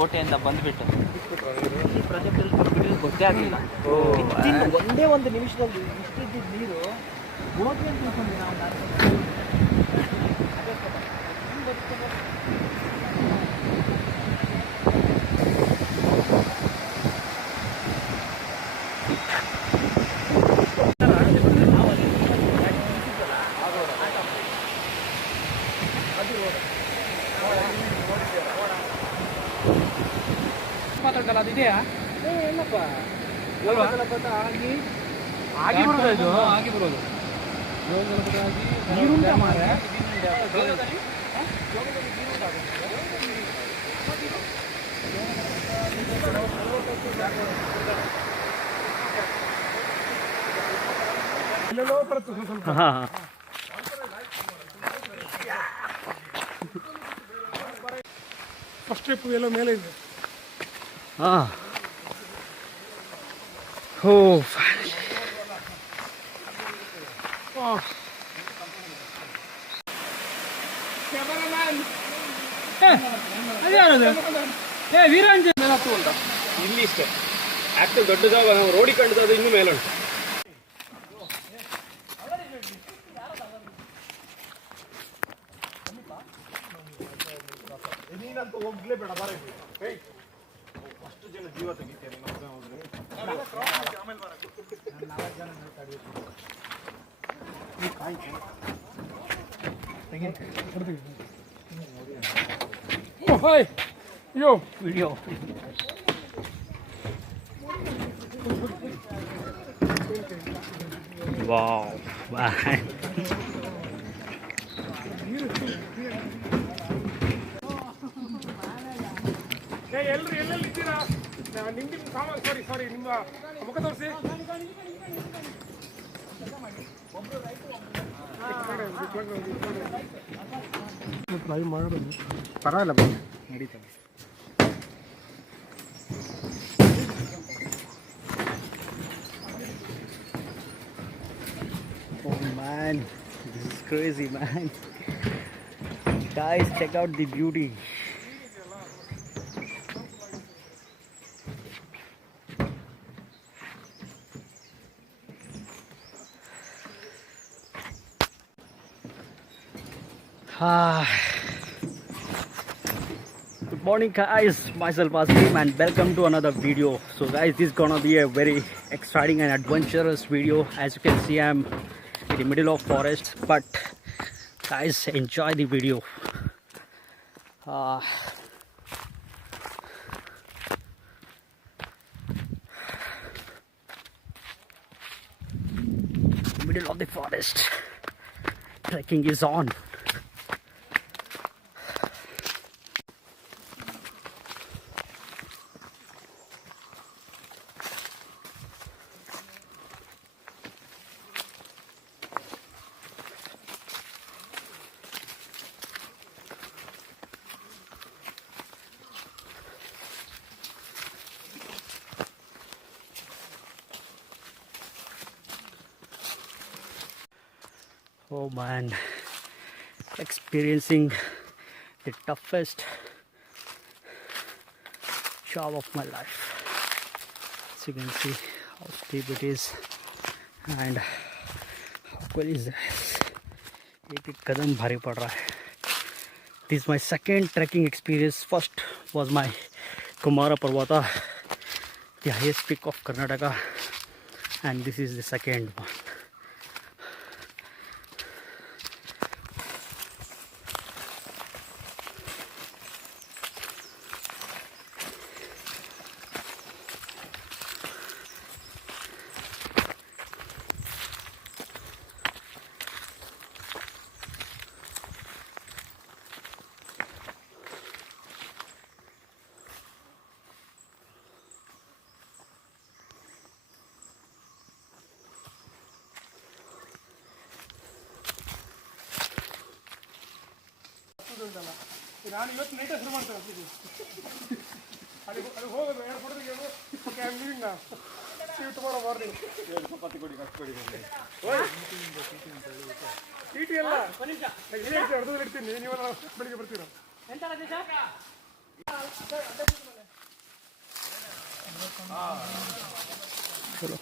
ಕೋಟೆಯಿಂದ ಬಂದ್ಬಿಟ್ಟು ಈ ಪ್ರಾಜೆಕ್ಟಲ್ಲಿ ಬಂದ್ಬಿಟ್ಟು ಗೊತ್ತೇ ಆಗಲಿಲ್ಲ. ಒಂದೇ ಒಂದು ನಿಮಿಷದಲ್ಲಿ ಇಷ್ಟಿದ್ದ ನೀರು ಗುಣಕ್ಕೆ ಅಂತ ತಿಳ್ಕೊಂಡ್ವಿ ನಾವು. ಮಾತಾಡ್ತಲ್ಲ ಅದಿದೆಯಾ? ಏನಪ್ಪ ಆಗಿ ಬರೋದು, ಇದು ಆಗಿ ಬರೋದು ನೀರುಂಟ ಮಾರೆ. ಫಸ್ಟ್ ಸ್ಟೆಪ್ ಎಲ್ಲ ಮೇಲೆ ಇದೆ. ವೀರಾಂಜನ್ ಅಂತ ಇಲ್ಲಿ ಇಷ್ಟೇ ಆಕ್ಚುಲ್ ದೊಡ್ಡ ಜಾಗ. ನಾವು ರೋಡಿ ಕಂಡು ಅದು ಇನ್ನೂ ಮೇಲುಂಟು. ನೀನಂತೂ ಹೋಗ್ಲೇಬೇಡ, ಬರ ಅಷ್ಟು ಜನ ಜೀವ ತೆಗಿತೇನೆ. ವಿಡಿಯೋ ವಾವ್ ಬಾಯ್. ಎಲ್ಲರೂ ಎಲ್ಲೆಲ್ಲಿ ಇದ್ದೀರಾ? ನಿಮ್ಮ ಸಾರಿ ನಿಮ್ಮ ಮುಖ ತೋರಿಸಿ. ಟ್ರೈ ಮಾಡೋದು ಪರವಾಗಿಲ್ಲ, ಬನ್ನಿ ನಡೀತದೆ. Oh man, this is crazy, man. Guys, check out the beauty. Good morning guys, myself Azim and welcome to another video. So guys, this is gonna be a very exciting and adventurous video. As you can see, I'm in the middle of forest, but guys, enjoy the video. Middle of the forest, trekking is on. Oh man, experiencing the toughest job of my life. As you can see how steep it is and how cool is this. एक कदम भारी पड़ रहा है. This is my second trekking experience. First was my Kumara Parvata, the highest peak of Karnataka, and this is the second one. ನಾನು ಇವತ್ತು ನೈಟ್ ಶುರು ಮಾಡ್ತೇನೆ. ಅಲ್ಲಿ ಹೋಗೋದು 2 ಫೋಟೋ ತೆಗೆಯೋದು. Okay, I am leaving now. See you tomorrow morning. Chapati ಕೊಡಿ, cut ಕೊಡಿ. ಟಿ ಎಲ್ಲ ಅರ್ಧದಲ್ಲಿ ಇಡ್ತೀನಿ, ನೀವು ಬೆಳಿಗ್ಗೆ ಬರ್ತೀರಾ? चलो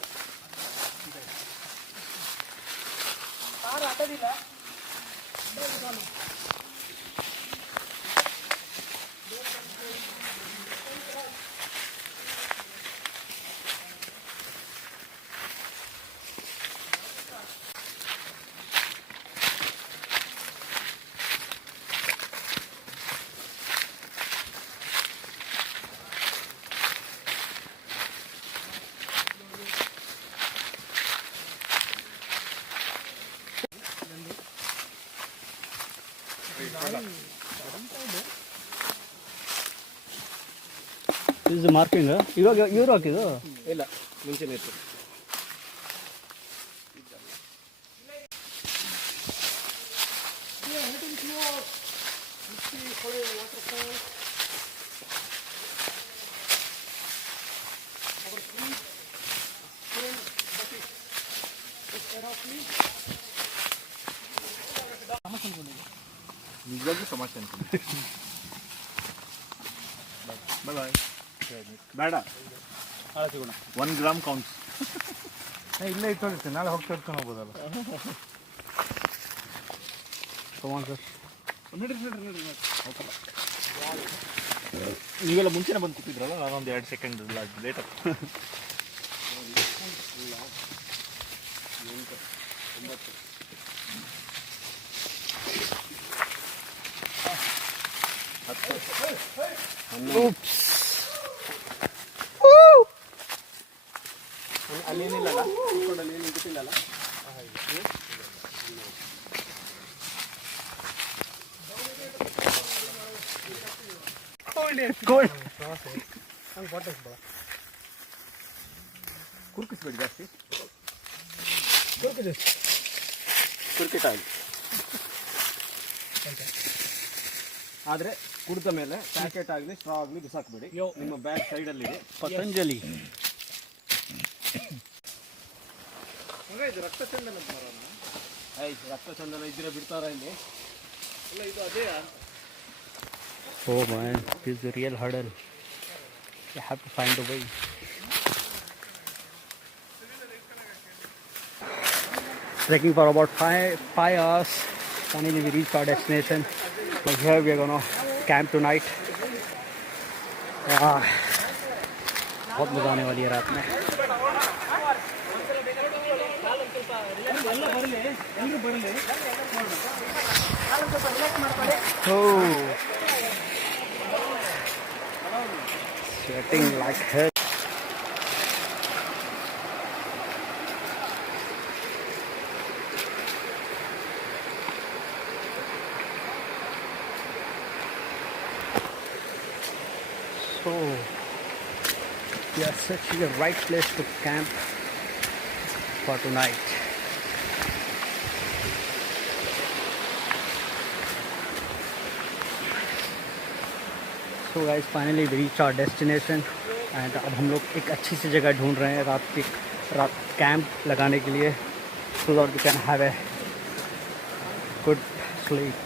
ಇದು ಮಾರ್ಕಿಂಗ್ ಇವಾಗ ಇವರು ಹಾಕಿದ್ದು ಇಲ್ಲ ಮುಂಚೆನೇ ಇತ್ತು. ನಿಜವಾಗ್ಲೂ ಸಮಸ್ಯೆ ಅನ್ಕೊಂಡು ಬಾಯ್ ಬೇಡ ನಾಳೆ ಸಿಗೋಣ. 1 ಗ್ರಾಮ್ ಕೌಂಟ್ಸ್. ಇಲ್ಲೇ ಇಟ್ಕೊಂಡಿರ್ತೀನಿ, ನಾಳೆ ಹೋಗ್ತಾ ಇಟ್ಕೊಂಡು ಹೋಗ್ಬೋದಲ್ಲ. ನಡ್ರಿ ನೀವೆಲ್ಲ ಮುಂಚೆನೇ ಬಂದು ಕೂತಿದ್ರಲ್ಲ, ನಾನೊಂದು 2 ಸೆಕೆಂಡ್ ಲೇಟ್ ಆಗ್ತದೆ. ಅಲ್ಲೇನಿಲ್ಲಲ್ಲ, ಕೂತ್ಕೊಂಡಲ್ಲಿ ಏನು ಗೊತ್ತಿಲ್ಲಲ್ಲ. ಕುರ್ಕಿಸ್ಬೇಡಿ ಜಾಸ್ತಿ, ಕುರ್ಕಿಟ್ ಆಗಲಿ. ಆದರೆ ಕುಡಿದ ಮೇಲೆ ಪ್ಯಾಕೆಟ್ ಆಗಲಿ ಸ್ಟ್ರಾ ಆಗಲಿ ಬಿಸಾಕಬೇಡಿ. ನಿಮ್ಮ ಬ್ಯಾಗ್ ಸೈಡಲ್ಲಿದೆ ಪತಂಜಲಿ. ಇದು ರಕ್ತ ಚಂದನ ರಕ್ತ ಚಂದನ ಇದ್ರೆ ಬಿಡ್ತಾರ ಇಲ್ಲಿ? ಇಲ್ಲ, ಇದು ಅದೇ. Oh man, this is the real hurdle. You have to find a way. Trekking for about five hours. Finally we reached our destination. Like here we are gonna camp tonight. बहुत मजा आने वाली है रात में. Oh, sweating like hell. So we are searching the right place to camp for tonight. So guys, finally we reached our destination and अब हम लोग एक अच्छी सी जगह ढूंढ रहे हैं रात कैंप लगाने के लिए, so that we can have a good sleep.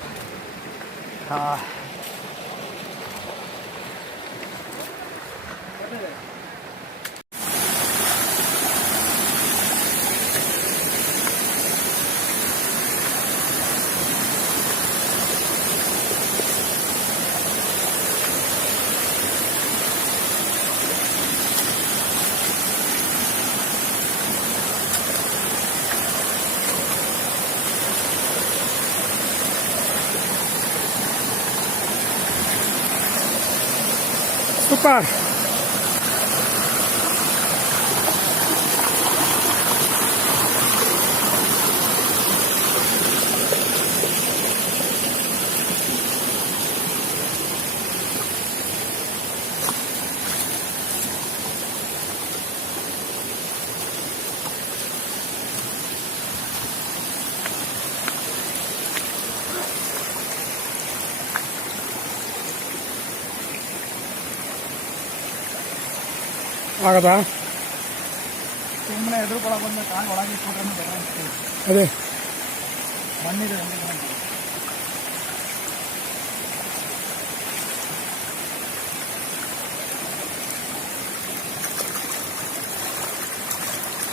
Super. ಆಗದಾ ಸುಮ್ಮನೆ ಎದುರುಕೊಳ ಬಂದು ಕಾಲು ಒಳಗೆ ಇಟ್ಕೊಂಡ್ರೆ ಬೆಟರ್ ಅನಿಸ್ತೀವಿ. ಅದೇ ಮಣ್ಣಿದೆ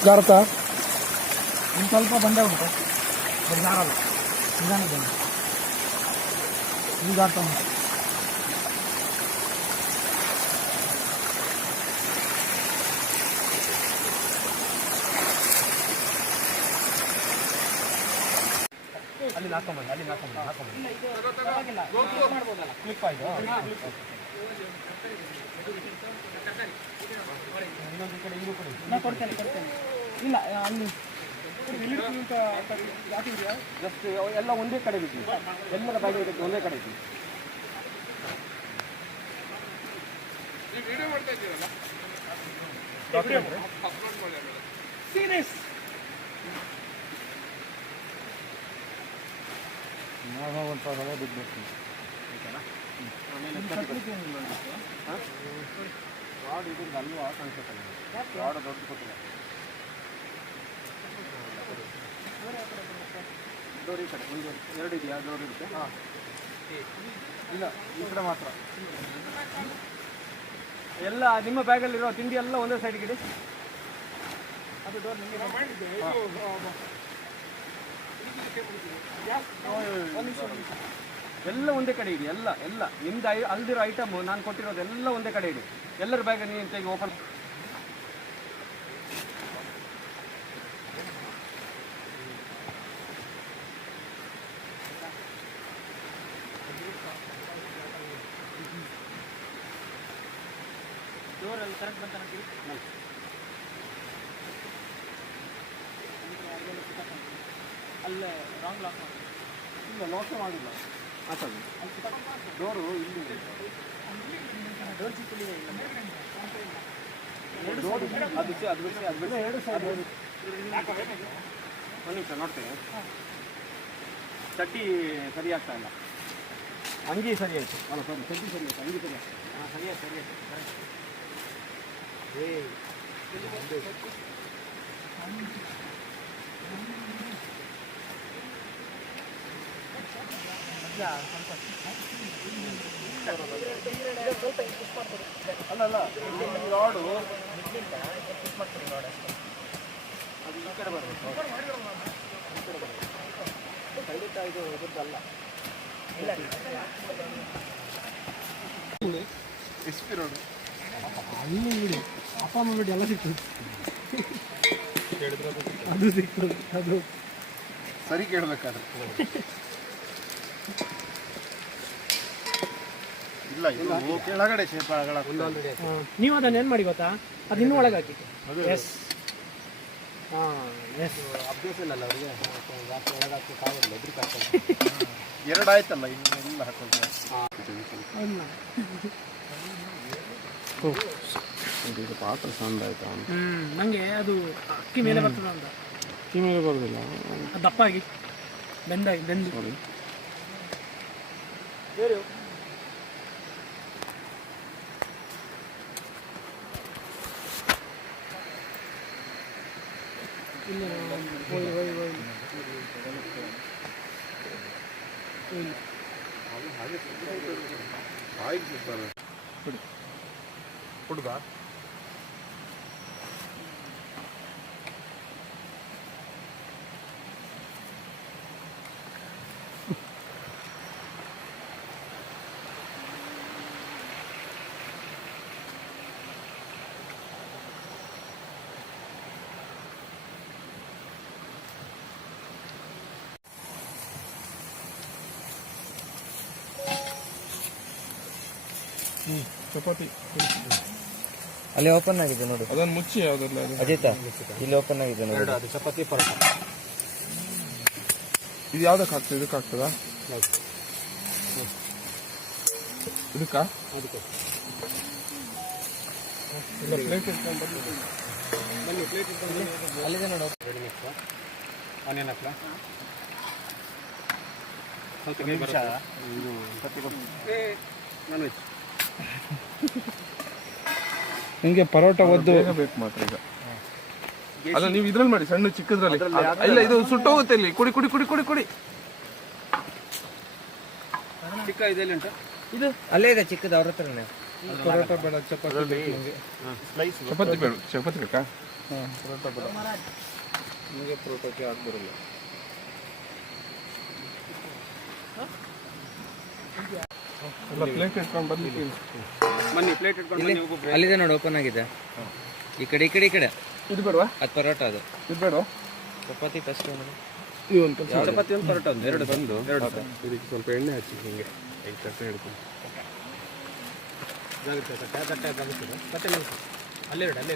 ಜಾರತಾ ಒಂದು ಸ್ವಲ್ಪ ಬಂದೇ ಉಂಟು ಬಟ್ ಜಾರಲ್ಲ ನಿಧಾನ ಬಂದು ಈಗ ಜಾರ್ತಾ ಉಂಟು. ಅಲ್ಲಿ ಹಾಕೊಂಬಂದು ಕ್ಲಿಪ್ ಆಯ್ತು. ಇನ್ನೊಂದು ಕಡೆ ಇದು ಕೊಡಿ. ನಾನು ಕೊಡ್ತೇನೆ ಇಲ್ಲ ಅಲ್ಲಿ ಜಸ್ಟ್ ಎಲ್ಲ ಒಂದೇ ಕಡೆ ಬಿಟ್ಟು ಎಲ್ಲರ ಬ್ಯಾಗ್ ಇದಕ್ಕೆ ಒಂದೇ ಕಡೆ ಇತ್ತು. ಒಂದು ಸಾವಿರ ಬಿಡ್ಬೇಕು ರಾಡ್ ಇದರಿಂದ ಅಲ್ವಾ ಕಾಣಿಸುತ್ತೆ ರಾಡ್ ದೊಡ್ಡ ಕೊಟ್ಟಿಲ್ಲ ಡೋರ್ ಈ ಕಡೆ ಒಂದು ಎರಡು ಇದೆಯಾ ಡೋರ್ ಇರುತ್ತೆ ಹಾಂ ಇಲ್ಲ ಈ ಕಡೆ ಮಾತ್ರ ಎಲ್ಲ ನಿಮ್ಮ ಬ್ಯಾಗಲ್ಲಿರೋ ತಿಂಡಿ ಎಲ್ಲ ಒಂದೇ ಸೈಡ್ಗೆ ಇಡಿ. ಅದು ಡೋರ್ ನಿಮಗೆ ಎಲ್ಲ ಒಂದೇ ಕಡೆ ಇಡಿ. ಎಲ್ಲ ಎಲ್ಲ ನಿಮ್ದು ಅಲ್ದಿರೋ ಐಟಮ್ ನಾನು ಕೊಟ್ಟಿರೋದು ಎಲ್ಲ ಒಂದೇ ಕಡೆ ಇಡಿ. ಎಲ್ಲರ ಬ್ಯಾಗ್ ನೀವು ತೆಗಿ ಓಪನ್. ಡೋರಲ್ಲಿ ಕರೆಕ್ಟ್ ಬಂತ ಅಲ್ಲೇ ರಾಂಗ್ ಲಾಕ್ ಮಾಡಿ. ಇಲ್ಲ ಲಾಕ್ ಮಾಡಿಲ್ಲ ಮಾತಾಡಿ ಡೋರು ಇಲ್ಲಿ ಡೋರ್ ಚಿಕ್ಕಲಿದೆ ಡೋರ್ ಅದು ಬಿಡಿಸಿ ಎರಡು ಸೈಡ್ ಒಂದು ನಿಮಿಷ ನೋಡ್ತೇನೆ. ಚಡ್ಡಿ ಸರಿ ಆಗ್ತಾ ಇಲ್ಲ. ಅಂಗಿ ಸರಿ ಆಯ್ತು. ಅಲ್ಲ ಸರಿ ಚಡ್ಡಿ ಸರಿ ಆಯ್ತು ಅಂಗಿ ಸರಿ ಆಗ್ತಾ ಸರಿಯಾಗಿ ಅಲ್ಲ ರಾಡು ಅದು ಈ ಕಡೆ ಬರಬೇಕು. ಖಂಡಿತ ಇದು ಇದ್ರದ್ದಲ್ಲ. ಎಸ್ ಪಿ ರೋಡು ಅಲ್ಲಿ ಬಿಡಿ ಅಪ್ಪ ಅಮ್ಮ ಬಿಡಿ ಎಲ್ಲ ಸಿಗ್ತದೆ. ಅದು ಸಿಗ್ತದೆ ಅದು ಸರಿ ಕೇಳಬೇಕಾದ್ರೆ ಇಲ್ಲ ಇದು ಕೆಳಗಡೆ ಶೇಪಗಳ ನೀವು ಅದನ್ನ ಏನು ಮಾಡಿ ಗೊತ್ತಾ, ಅದು ಇನ್ನೂ ಒಳಗೆ ಹಾಕಿ. ಎಸ್ ಹಾಂ ಎಸ್ ಅಭ್ಯಾಸ ಇಲ್ಲಲ್ಲ ಅವರಿಗೆ ಜಾಸ್ತಿ ಒಳಗೆ ಹಾಕಕ್ಕಾಗಲ್ಲ ಎದುರಿಗೆ ಹಾಕೋದು. ಎರಡು ಆಯ್ತಲ್ಲ ಇನ್ನೆಲ್ಲ ಹಾಕೋದು. ಇದು ಪಾತ್ರ ಚಂದ ಆಯ್ತಾ? ನನಗೆ ಅದು ಅಕ್ಕಿ ಮೇಲೆ ಬರ್ತದ ಅಂತ. ಅಕ್ಕಿ ಮೇಲೆ ಬರೋದಿಲ್ಲ, ದಪ್ಪಾಗಿ ಬೆಂದು ನೋಡಿ. ಇಲ್ಲ ಹುಡುಗ ಚಪಾತಿ ಅಲ್ಲಿ ಓಪನ್ ಆಗಿದೆ ನೋಡಿ, ಅದನ್ನು ಮುಚ್ಚಿ ಯಾವುದಲ್ಲ ಅಜಿತ ಇಲ್ಲಿ ಓಪನ್ ಆಗಿದೆ ನೋಡಿ. ಅದು ಚಪಾತಿ ಪರೋಟ. ಇದು ಯಾವ್ದಕ್ಕೆ ಹಾಕ್ತದೆ? ಇದಕ್ಕೆ ಆಗ್ತದಾ? ಇದಕ್ಕಾ? ಇಲ್ಲ ಪ್ಲೇಟ್ ಇಟ್ಕೊಂಡು ಬನ್ನಿ ಪ್ಲೇಟ್ ಇಟ್ಕೊಂಡು ಅಲ್ಲಿದೆ ನೋಡು. ರೆಡಿ ಮಿಕ್ಸ್ ಆನಿಯನ್ ಹಾಕ್ಲಾ? ಸ್ವಲ್ಪ ಇದು ನಾನ್ ವೆಜ್ ನಿಮಗೆ ಪರೋಟ ಒದ್ದು ಬೇಕು ಮಾತ್ರ ಈಗ. ಅಲ್ಲ ನೀವು ಇದ್ರಲ್ಲಿ ಮಾಡಿ, ಸಣ್ಣ ಚಿಕ್ಕದ್ರಲ್ಲಿ. ಇಲ್ಲ ಇದು ಸುಟ್ಟೋಗುತ್ತೆ ಇಲ್ಲಿ. ಕುಡಿ ಕುಡಿ ಕುಡಿ ಕುಡಿ ಕುಡಿ. ಚಿಕ್ಕ ಇದೆಲ್ಲಿ ಉಂಟು? ಇದು ಅಲ್ಲೇ ಇದೆ ಚಿಕ್ಕದು, ಅವ್ರ ಹತ್ರನೇ. ಪರೋಟ ಬೇಡ, ಚಪಾತಿ ಬೇಕು. ಚಪಾತಿ ಬೇಡ, ಚಪಾತಿ ಬೇಕಾ? ಪರೋಟ ಬೇಡ ನಿಮಗೆ ಪರೋಟಕ್ಕೆ ಆಗಿ ಬರಲ್ಲ. ಪ್ಲೇಟ್ ಇಟ್ಕೊಂಡು ಬಂದಿದ್ದೀನಿ. ಬನ್ನಿ ಪ್ಲೇಟ್ ಇಟ್ಕೊಂಡು ಬನ್ನಿ. ಅಲ್ಲಿದೆ ನೋಡಿ, ಓಪನ್ ಆಗಿದೆ. ಈ ಕಡೆ ಈ ಕಡೆ ಈ ಕಡೆ. ಇದು ಬೇಡವಾ? ಅದು ಪರೋಟ. ಅದು ಇದು ಬೇಡವಾ? ಚಪಾತಿ ಫಸ್ಟ್ ನೋಡಿ. ನೀವು ಒಂದು ಚಪಾತಿ ಒಂದು ಪರೋಟ ಒಂದು ಎರಡು ಬಂದು ಇದಕ್ಕೆ ಸ್ವಲ್ಪ ಎಣ್ಣೆ ಹಚ್ಚಿ ಹಿಂಗೆ 5 ತಟ್ಟೆ ಹಿಡ್ಕೊಂಡು ಅಲ್ಲೇ ಅಲ್ಲೇ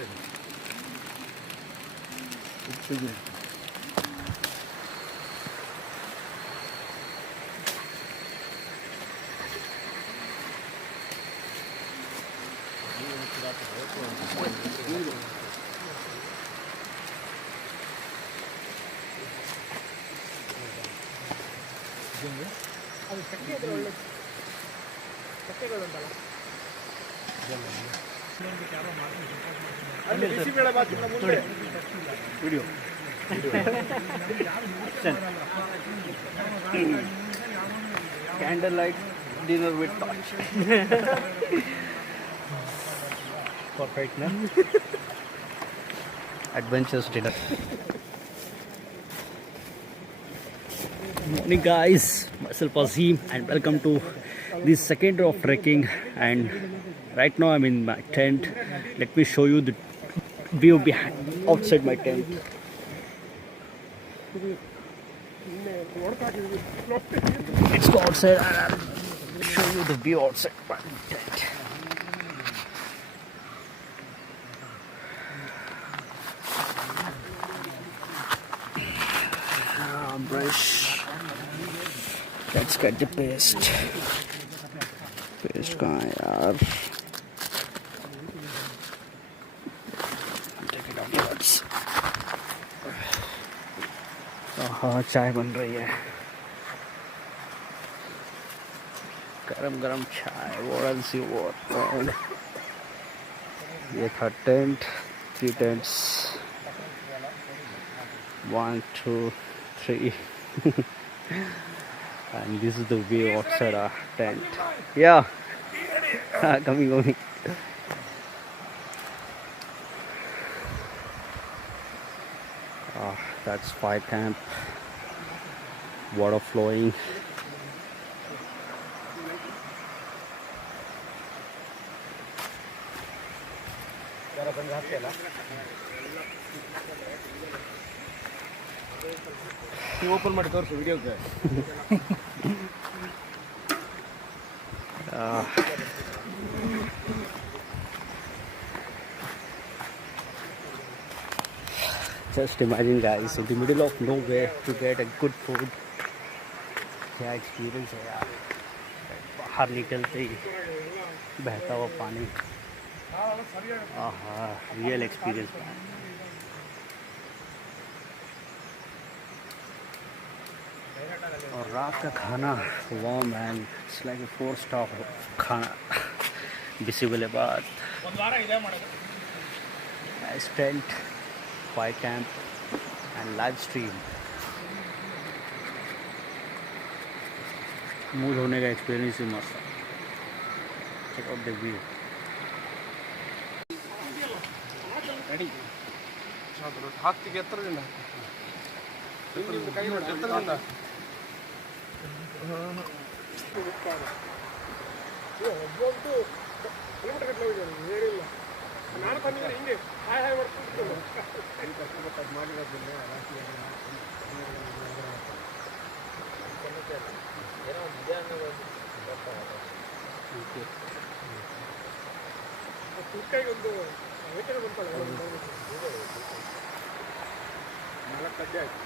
ಅಲ್ಲಿ ಬಿಸಿಬೇಳೆ ಬಾತಿನ ಮುಂದೆ video Candle light dinner with torch. Perfect, na? Adventurous dinner. Morning guys, myself Azim and welcome to the second day of trekking, and right now I'm in my tent. Let me show you the view behind outside my tent. Let's go outside and I'll show you the view outside my tent. Brush. Let's get the paste. Paste कहाँ है यार? Take it outwards. हाँ, चाय बन रही है. गरम गरम चाय. What else you want? ये था tent. 3 tents. 1, 2, 3. And this is the view outside our tent. Yeah. Coming. That's fire camp. Water flowing. Open ಮಾಡಿ ತೋರಿಸು ವಿಡಿಯೋಗೆ. Just imagine guys, in the middle of nowhere to get a good food. क्या एक्सपीरियंस है यार. बाहर निकलते ही बहता हुआ पानी. आहा, रियल एक्सपीरियंस. और रात का खाना warm and it's like a 4-star खाना. बिसिबेलाबाद tent, fire camp and live stream. Mood होने का एक्सपीरियंस ही मस्त है. Check out the view. ಹತ್ತಿಗೆ ಎತ್ತರದಿಂದ ಕೈ ನೋಡಿ ಎತ್ತರದಿಂದ ಒಬ್ಬೊಂದು ಕಿಲೋಮೀಟರ್ ಗಟ್ಟಲೆ ಹೋಗಿದ್ದಾನೆ. ಹೇಳಿಲ್ಲ, ನಾನು ಬಂದಿದ್ರೆ ಹಿಂಗೆ ಹಾಯ್ ಹಾಯ್ ಮಾಡ್ಕೊಂಡು ಕಷ್ಟಪಟ್ಟು ಮಾಡಿರೋದ್ರಿಂದ ತುರ್ಕೈಗೊಂದು ವೆಹಿಕಲ್ ಬಂತಲ್ಲ, 4 ಗಂಟೆ ಆಯ್ತು.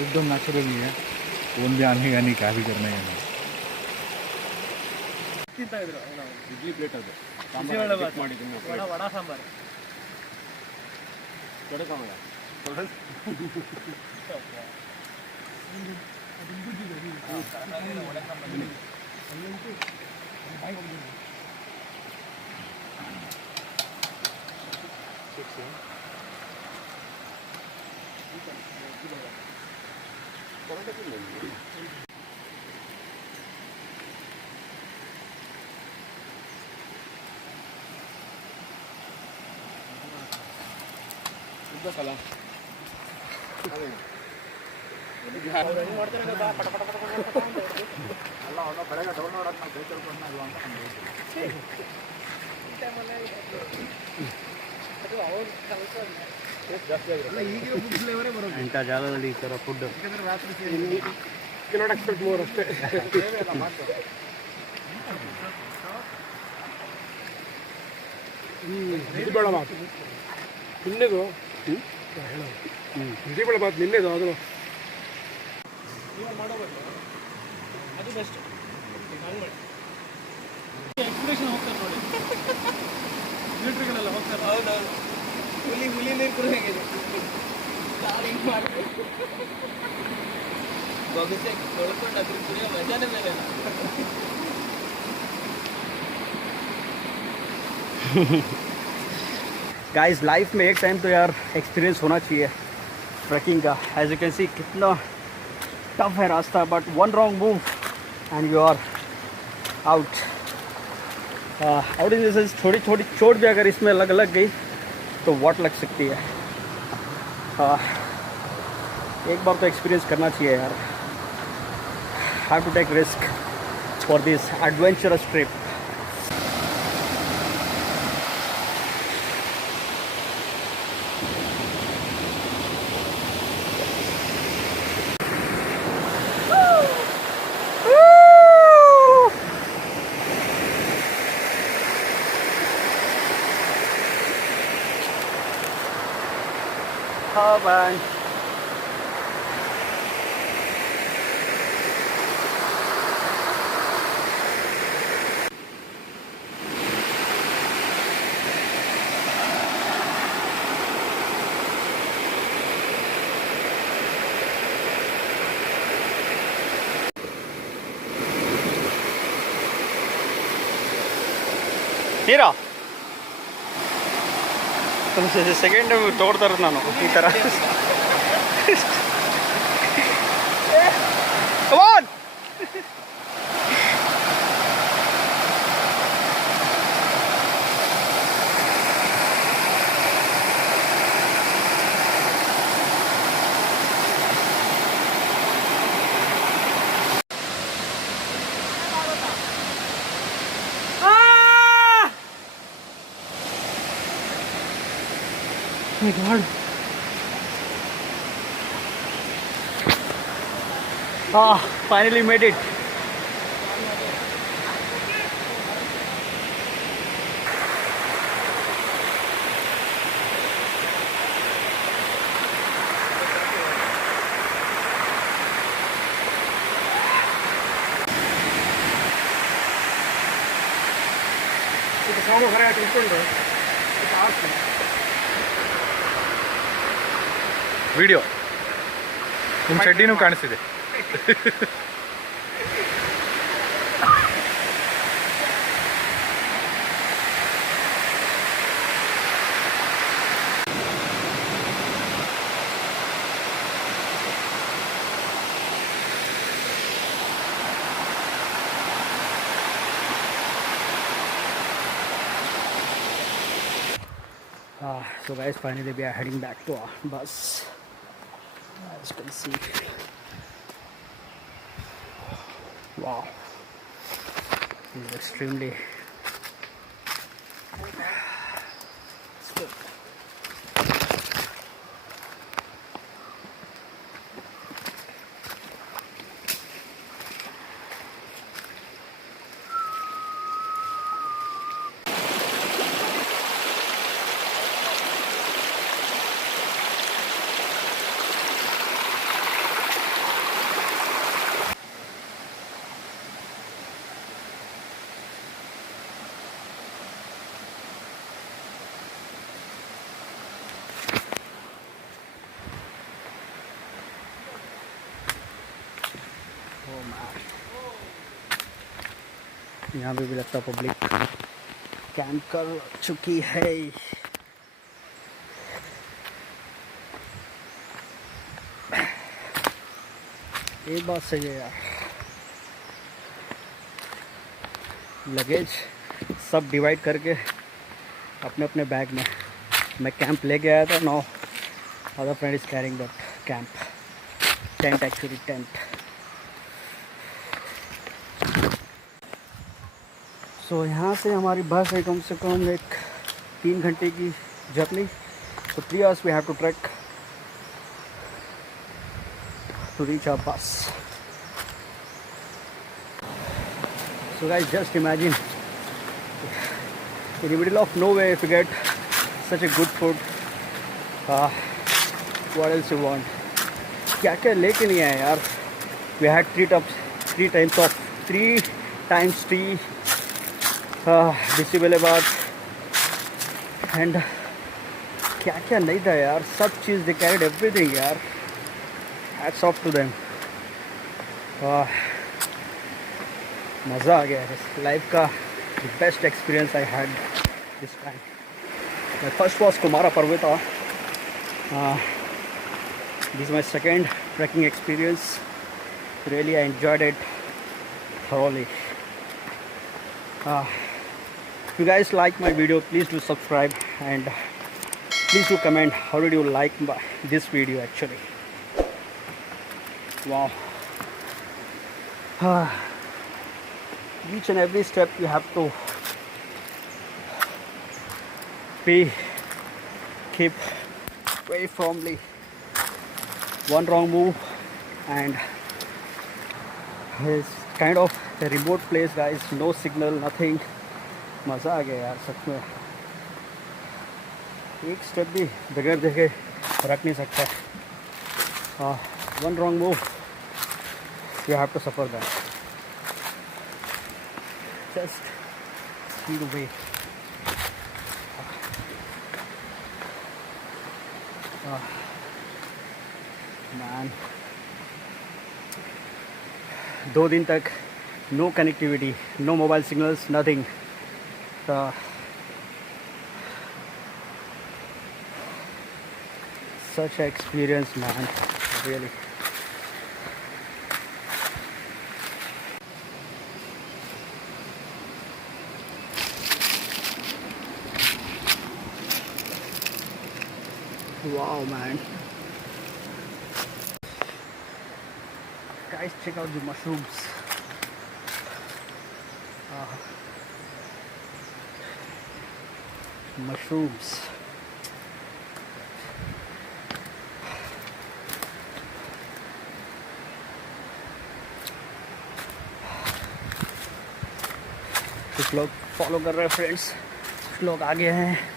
एकदम न्याचुरली है. फोन भी आने का नहीं, क्या भी करना है नहीं. ತಿಂತಾ ಇದ್ರು ಇಡ್ಲಿ ಪ್ಲೇಟ್ ಅದು ಬಿಸಿಬೇಳೆ ಬಾತ್. ಮಾಡಿ ವಡಾ ಸಾಂಬಾರು ಇಂಥ ಜಾಗದಲ್ಲಿ ಈ ಥರ ಫುಡ್ ಕೆನಾಟ್ ಎಕ್ಸ್ಪೆಕ್ಟ್ ಮೋರ್ ಅಷ್ಟೇ. ಬಿಸಿಬೇಳೆ ಬಾತ್ ನಿನ್ನೆದು ಬಿಸಿಬೇಳೆ ಬಾತ್ ನಿನ್ನೆದು ಅದು ಮಾಡೋಬೇಕು, ಅದು ಬೆಸ್ಟ್. ಹಂಗೆ ಮಾಡಿ ಎಕ್ಸ್ಪ್ರೆಷನ್ ಹೋಗ್ತಾರೆ ನೋಡಿ, ಮಿಲಿಟ್ರಿಗಳೆಲ್ಲ ಹೋಗ್ತಾರೆ. ಹೌದೌದು, ಹುಲಿ ನೀರು ಕೂಡ ಹೇಗಿದೆ ಬೊಗಸೆ ತೊಳ್ಕೊಂಡು ಅದ್ರ ಕುಡಿಯೋ ಮಜಾನೇ ಬೇರೆ. गाइस लाइफ में एक टाइम तो यार एक्सपीरियंस होना चाहिए ट्रैकिंग का. एज यू कैन सी कितना टफ है रास्ता, but one wrong move and you are out. Out in the sense थोड़ी थोड़ी चोट भी अगर इसमें लग गई तो वॉट लग सकती है. एक बार तो एक्सपीरियंस करना चाहिए यार. Have to take risk for this adventurous trip. Oh man. ನೀರಾ ಸೆಕೆಂಡ್ ತೋಡ್ತಾರೆ ನಾನು ಈ ಥರ. Come on! Oh my God. Finally made it. ಇದು ಸೌಂಡ್ ಹೊರಗೆ ತಿಳ್ಕೊಂಡು ಆಡ್ತೀನಿ. ವಿಡಿಯೋ ನಿಮ್ಮ ಚಡ್ಡಿನೂ ಕಾಣಿಸ್ತಿದೆ. So guys, finally we are heading back to our bus. As you can see, wow, this is extremely good. यहाँ पे भी लगता पब्लिक कैंप कर चुकी है। एक बात सही है यार, लगेज सब डिवाइड करके अपने अपने बैग में मैं कैंप लेके आया था। Now other friend is carrying that camp tent, actually tent. So यहाँ से हमारी बस है कम से कम एक 3 घंटे की journey. So 3 hours we have to trek to reach our bus. So guys, just imagine in the middle of nowhere if you get such a good food, what else you want? क्या क्या लेके नहीं आए यार। We had 3 times tea, बिस्मिल्लाह and क्या क्या नहीं था यार, सब चीज़ they carried everything यार। Hats off to them. मज़ा आ गया है लाइफ का। the best experience I had this time. My first was Kumara Parvata. This is my second trekking experience. Really I enjoyed it thoroughly. If you guys like my video, please do subscribe and please do comment how did you like this video actually. Wow. Each and every step you have to keep very firmly. One wrong move and it's kind of a remote place guys, no signal, nothing. मज़ा आ गया यार सच में। एक स्टेप भी बगैर देखे रख नहीं सकता। One wrong move, you have to suffer that. Just speed away. Man, 2 दिन तक no connectivity, no mobile signals, nothing. Such an experience, man, really. Wow, man. Guys, check out the mushrooms. Mushrooms. कुछ लोग फॉलो कर रहे हैं फ्रेंड्स, कुछ लोग आगे हैं।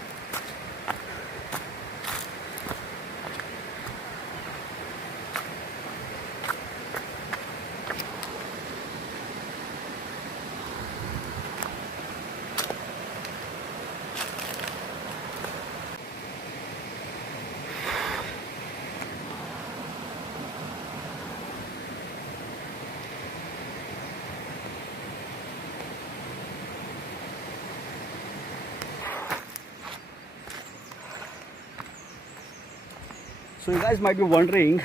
So you guys might be wondering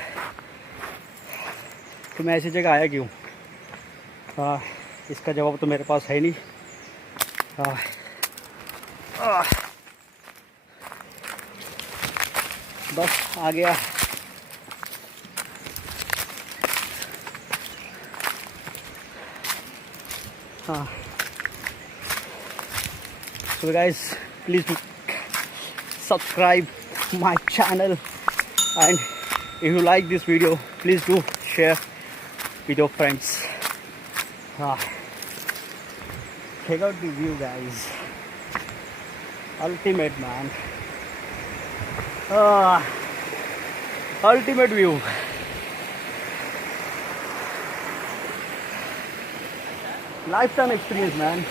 कि मैं ऐसी जगह आया क्यों। इसका जवाब तो मेरे पास है नहीं। बस आ गया। So guys, please do subscribe my channel. And if you like this video, please do share with your friends. Check out the view guys, ultimate man. Ultimate view. Lifetime experience, man.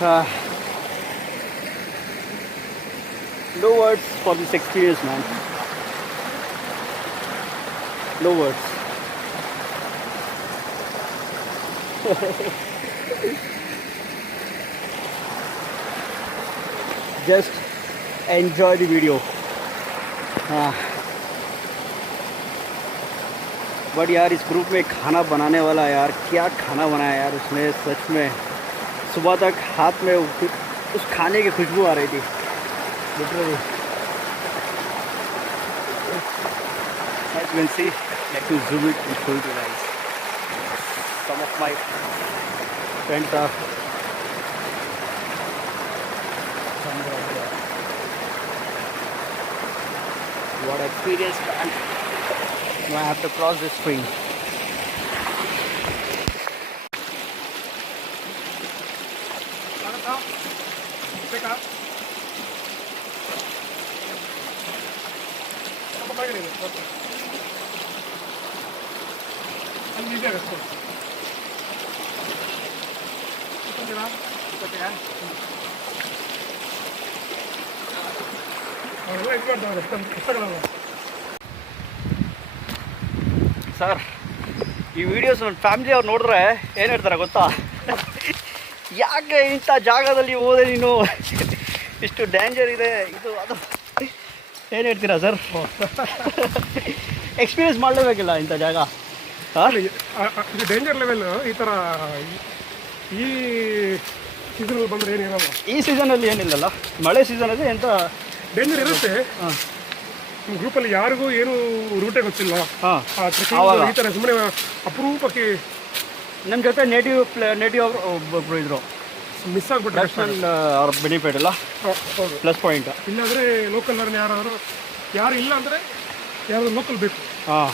No words for this experience, man. No words. Just enjoy the video. But यार इस ग्रुप में खाना बनाने वाला यार, क्या खाना बनाया यार उसने, सच में सुबह तक हाथ में उस खाने की खुशबू आ रही थी literally. As you can see, let me zoom it and show you guys. Some of my friends are somewhere out there. What experience, man. Now I have to cross this stream. Sir, ಈ ವಿಡಿಯೋಸ್ ನನ್ನ ಫ್ಯಾಮಿಲಿ ಅವ್ರು ನೋಡಿದ್ರೆ ಏನು ಹೇಳ್ತಾರೆ ಗೊತ್ತಾ, ಯಾಕೆ ಇಂಥ ಜಾಗದಲ್ಲಿ ಹೋದೆ ನೀನು, ಇಷ್ಟು ಡೇಂಜರ್ ಇದೆ ಇದು ಅದು, ಏನು ಹೇಳ್ತೀರಾ ಸರ್? ಎಕ್ಸ್ಪೀರಿಯನ್ಸ್ ಮಾಡಲೇಬೇಕಿಲ್ಲ ಇಂಥ ಜಾಗ. ಇದು ಡೇಂಜರ್ ಲೆವೆಲ್. ಈ ಥರ ಈ ಸೀಸನಲ್ಲಿ ಬಂದರೆ ಏನಿರಲ್ಲ. ಈ ಸೀಸನಲ್ಲಿ ಏನಿಲ್ಲಲ್ಲ, ಮಳೆ ಸೀಸನಲ್ಲಿ ಎಂಥ ಡೇಂಜರ್ ಇರುತ್ತೆ. ನಿಮ್ಮ ಗ್ರೂಪಲ್ಲಿ ಯಾರಿಗೂ ಏನು ರೂಟೇ ಗೊತ್ತಿಲ್ಲ. ಈ ಥರ ಸುಮ್ಮನೆ ಅಪರೂಪಕ್ಕೆ ನಮ್ಮ ಜೊತೆ ನೇಟಿವ್ ಅವರು ಒಬ್ಬೊಬ್ರು ಇದ್ರು, ಮಿಸ್ ಆಗ್ಬಿಟ್ರೆ ಅವ್ರ ಬೆನಿಫಿಟ್ ಇಲ್ಲ, ಪ್ಲಸ್ ಪಾಯಿಂಟ್. ಇಲ್ಲಾಂದರೆ ಲೋಕಲ್ ಯಾರು ಇಲ್ಲ ಅಂದರೆ ಯಾರು ಲೋಕಲ್ ಬೇಕು. ಹಾಂ,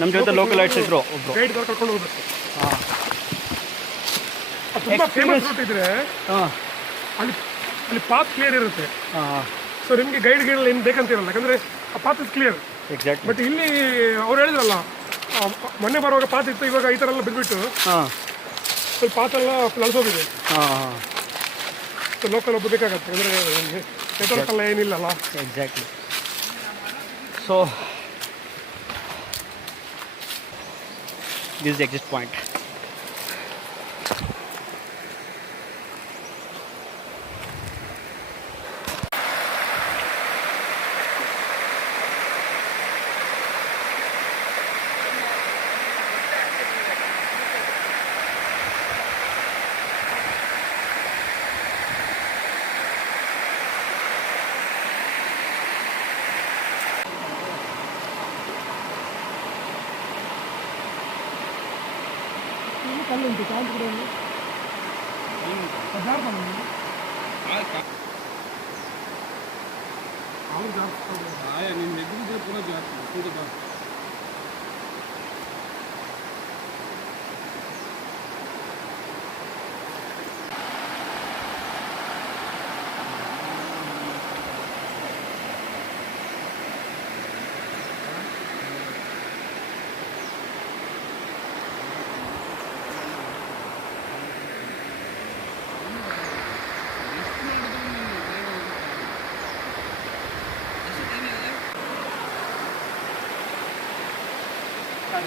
ನಮ್ಮ ಜೊತೆ ಲೋಕಲ್ ಲೈಟ್ಸ್ ಇದ್ರು, ಒಬ್ಬರು ಗೈಡ್ ಕರ್ಕೊಂಡು ಹೋಗ್ಬೇಕು. ಹಾಂ, ತುಂಬ ಫೇಮಸ್ ರೂಟ್ ಇದ್ರೆ ಅಲ್ಲಿ ಅಲ್ಲಿ ಪಾತ್ ಕ್ಲಿಯರ್ ಇರುತ್ತೆ. ಹಾಂ, ಸೊ ನಿಮಗೆ ಗೈಡ್ಗಳು ಏನು ಬೇಕಂತಿರಲ್ಲ, ಯಾಕಂದರೆ ಆ path is clear. Exact. But ಇಲ್ಲಿ ಅವ್ರು ಹೇಳಿದ್ರಲ್ಲ, ಮೊನ್ನೆ ಬರುವಾಗ ಪಾತ್ ಇತ್ತು, ಇವಾಗ ಈ ಥರ ಎಲ್ಲ ಬಿದ್ದುಬಿಟ್ಟು ಸ್ವಲ್ಪ ಪಾತೆಲ್ಲ ಲಳ್ಸೋಗಿದೆ. ಸೊ ಲೋಕಲ್ ಒಬ್ಬ ಬೇಕಾಗತ್ತೆ, ಅಂದರೆ ನೆಟ್ವರ್ಕ್ ಎಲ್ಲ ಏನಿಲ್ಲಲ್ಲ. Exactly. So this is exit point. ಕಲ್ಲುಂಟು ಕಾಂತ ಕೂಡ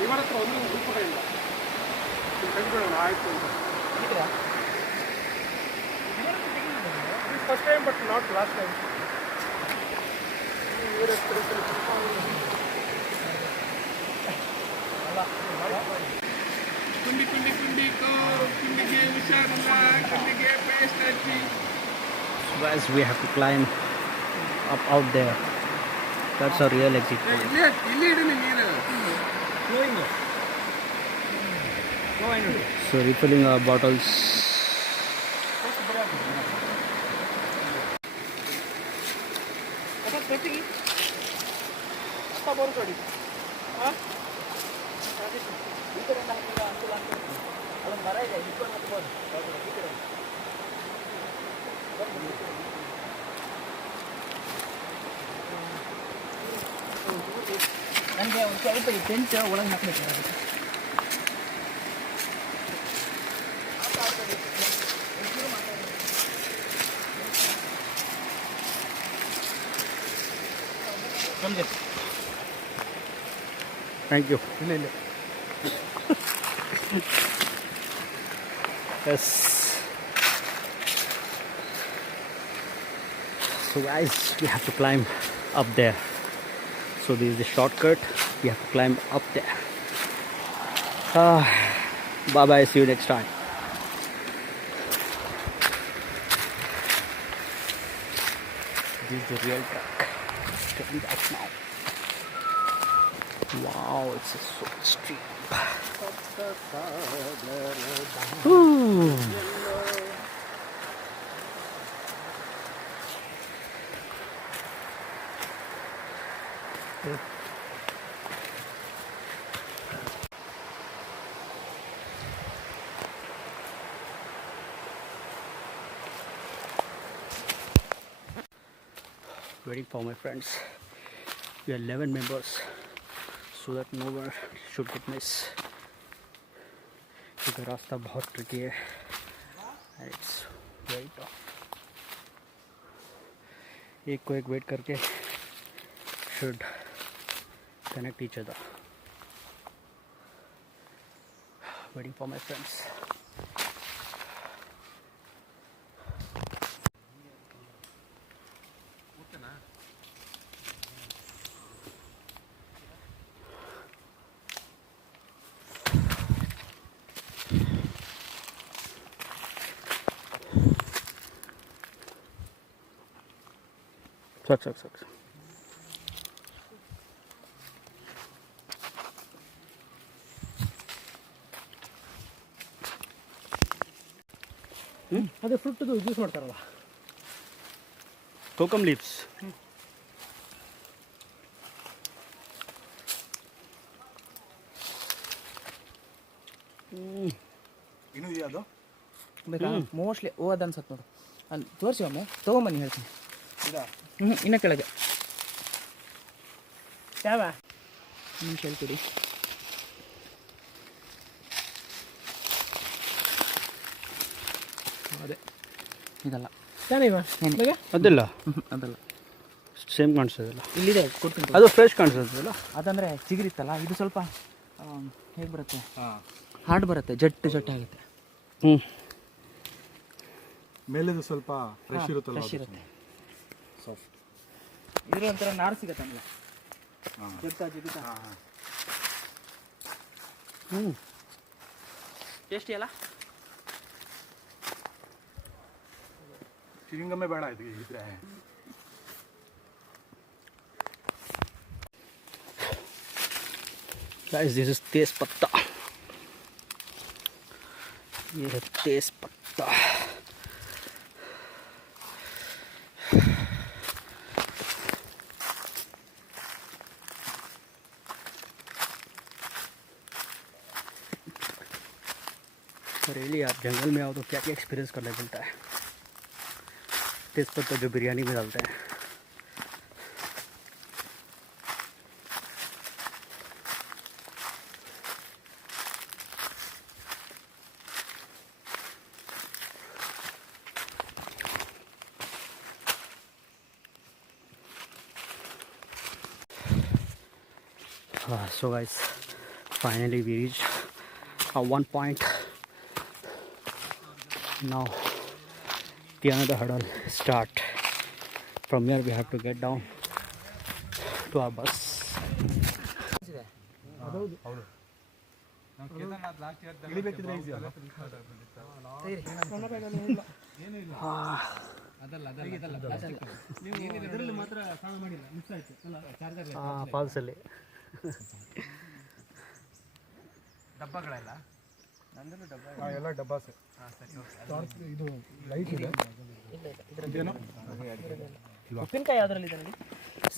ರಿವರ್ ಹತ್ರ ಒಂದು ಕೂಡ ಇಲ್ಲ. ತೆಗೆದುಕೊಳ್ಳೋಣ ಆಯಿತು ಅಂತ. First time but not last time. ಕುಂಡಿ ಕುಂಡಿ ಕುಂಡಿ ಕುಂಡಿಗೆ ಹುಷಾರಿಲ್ಲ, ಕುಂಡಿಗೆ ಪೇಸ್ಟ್ ಹಚ್ಚಿ. Guys, we have to climb up out there. That's our real exit point. ಇಲ್ಲಿ ಇಡೀನಿ ನೀರು. So refilling our bottles. ನನಗೆ ಒಂದು ಸ್ವಲ್ಪ ಟೆಂಟ್ ಒಳಗೆ ಹಾಕಬೇಕು. Thank you. ಇಲ್ಲ Yes. So guys, we have to climb up there. So this is the shortcut. We have to climb up there. Bye bye. See you next time. This is the real track. Coming up now. Wow, it's so steep. Ooh. Waiting for my friends. We are 11 members, so that no one should get miss. क्योंकि रास्ता बहुत ट्रिकी है and it's very tough. एक को एक वेट करके should connect each other. Waiting for my friends. Suck. ಅದೇ ಫ್ರೂಟ್ದು ಜ್ಯೂಸ್ ಮಾಡ್ತಾರಲ್ಲ, Kokum leaves. ಇನ್ನೂ ಇದೆಯಾ ಅದು? ಬೇಕಾ ಮೋಸ್ಟ್ಲಿ ಅದು ಅನ್ಸತ್ತೆ ನೋಡು. ಅಲ್ಲಿ ತೋರಿಸಿ ಒಮ್ಮೆ ತೊಗೊಂಬನ್ನಿ ಹೇಳ್ತೀನಿ. ಇನ್ನು ಕೆಳಗೆ ಯಾವ ನಿಮಿಷ ಹೇಳ್ತೀರಿ. ಅದೇ ಇದಲ್ಲ ಏನಿವ ಅದಲ್ಲ ಅದಲ್ಲ ಸೇಮ್ ಕಾಣಿಸ್ತದಲ್ಲ, ಇಲ್ಲಿದೆ ಕೊಡ್ತೀನಿ. ಅದು ಫ್ರೆಶ್ ಕಾಣಿಸ್ತದಲ್ಲ. ಅದಂದರೆ ಚಿಗುರಿತ್ತಲ್ಲ, ಇದು ಸ್ವಲ್ಪ ಹೇಗೆ ಬರುತ್ತೆ, ಹಾರ್ಡ್ ಬರುತ್ತೆ, ಜಟ್ಟು ಆಗುತ್ತೆ. ಮೇಲೆದು ಸ್ವಲ್ಪ ಫ್ರೆಶ್ ಇರುತ್ತಲ್ಲ, ಫ್ರೆಶ್ ಇರುತ್ತೆ. ಇದ್ರ ಒಂಥರ ನಾರು ಸಿಗತ್ತಲ್ಲ, ಜಿಗುತ್ತಾ. ಟೇಸ್ಟಿ ಅಲ್ಲ? ಚಿರಿಂಗಮ್ಮೆ ಬೇಡ ಇದು ಇದ್ರೆ. Guys, this is तेज पत्ता. ये है तेज पत्ता. रियली आप जंगल में आओ तो क्या क्या एक्सपीरियंस करने मिलता है. तेज पत्ता जो बिरयानी में डालते हैं. So guys, finally we reached one point. Now the another hurdle start. From here we have to get down to our bus. ಇಳಿಬೇಕಿದ್ರೆ ಈಸಿ ಅಲ್ಲ? ಫಾಲ್ಸ್ ಅಲ್ಲಿ ಡಬ್ಬಗಳೆಲ್ಲ ಎಲ್ಲ ಡಬ್ಬಾಸೆ. ಇದು ಲೈಟ್ ಇದೆ. ಉಪ್ಪಿನಕಾಯಿ ಯಾವ್ದ್ರಲ್ಲಿ ಇದೆ ನೋಡಿ.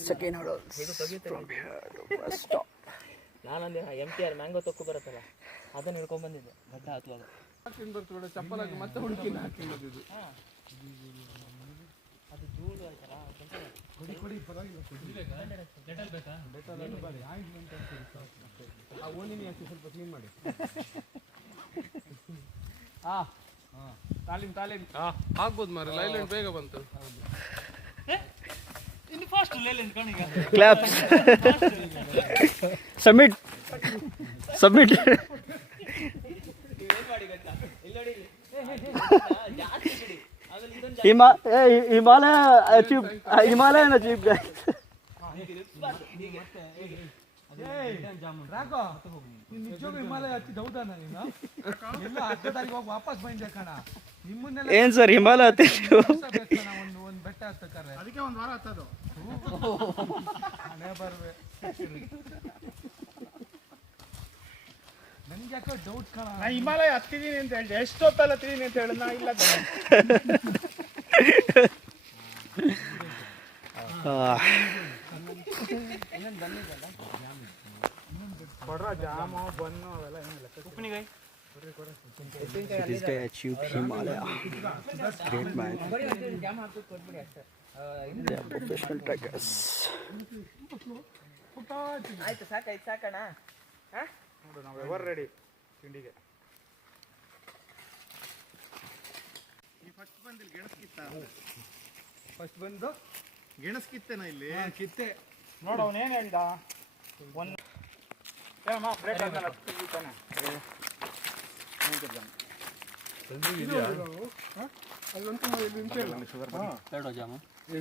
ಸೆಕೆಂಡ್ ಹರ್ಡಲ್ ನಾನಂದ್ರೆ MTR ಮ್ಯಾಂಗೋ ತೊಕ್ಕು ಬರುತ್ತಲ್ಲ, ಅದನ್ನು ಹಿಡ್ಕೊಂಡ್ ಬಂದಿದ್ದೆ ಗಡ್ಡ ಹತ್ತುವಾಗ. ಚಪ್ಪಲಾಗಿ ಮತ್ತೆ ಹುಡುಕಿಲ್ಲ ಹಾಕಿದ್ದು. ಅದು ಧೂಳು ಆಯ್ತಲ್ಲ, ಆ ಓಣಿನಿ ಹಾಕಿ ಸ್ವಲ್ಪ ಕ್ಲೀನ್ ಮಾಡಿ. ತಾಲೀಮ್ ಆಗ್ಬೋದು ಮಾರ. ಲೈಲ್ಯಾಂಡ್ ಬೇಗ ಬಂತು. Claps submit submit Himalaya achieve Himalayan achieve ಏನ್ ಸರ್ ಹಿಮಾಲಯ ಹತ್ತಿರ ಒಂದು ಬೆಟ್ಟ ಹತ್ತಕ್ಕಾರೆ ಅದಕ್ಕೆ ಒಂದು ವಾರ ಹತ್ತದು ನನ್ಗೆ ಯಾಕೋ ಡೌಟ್ ಕಾಣ ನಾ ಹಿಮಾಲಯ ಹತ್ತಿದ್ದೀನಿ ಅಂತ ಹೇಳಿದೆ ಎಷ್ಟೊತ್ತಲ್ಲ ಹತ್ತಿದ್ದೀನಿ ಅಂತ ಹೇಳಿದ್ ನಾ ಇಲ್ಲ ಕೊಡ್ರ ಜಾಮು ಬನ್ನು ಅವೆಲ್ಲ ಏನಿಲ್ಲ ಉಪ್ಪಿನಕಾಯಿ This guy achieved Himalaya. Great man. They are professional trekkers. ಆಯ್ತು ಸಾಕಾಯ್ತು ಸಾಕಣ ನೋಡು ನಾವು ಎವರ್ ರೆಡಿ ತಿಂಡಿಗೆ ಫಸ್ಟ್ ಬಂದಿಲ್ಲ ಗೆಣಸ್ಕಿತ್ತ ಫಸ್ಟ್ ಬಂದು ಗೆಣಸ್ಕಿತ್ತೇನ ಇಲ್ಲಿ ಕಿತ್ತೆ ನೋಡು ಅವನೇನು ಹೇಳ್ದ ಒಂದು ಏನಮ್ಮ ಬ್ರೇಕ್ ಆದ್ಮೇಲೆ ಹತ್ತಿದ್ದಾನೆ ಅಲ್ಲಂತೂ ಇಲ್ಲಿ ನಿಂತೆ ಇಲ್ಲ ಎರಡು ಜಾಮ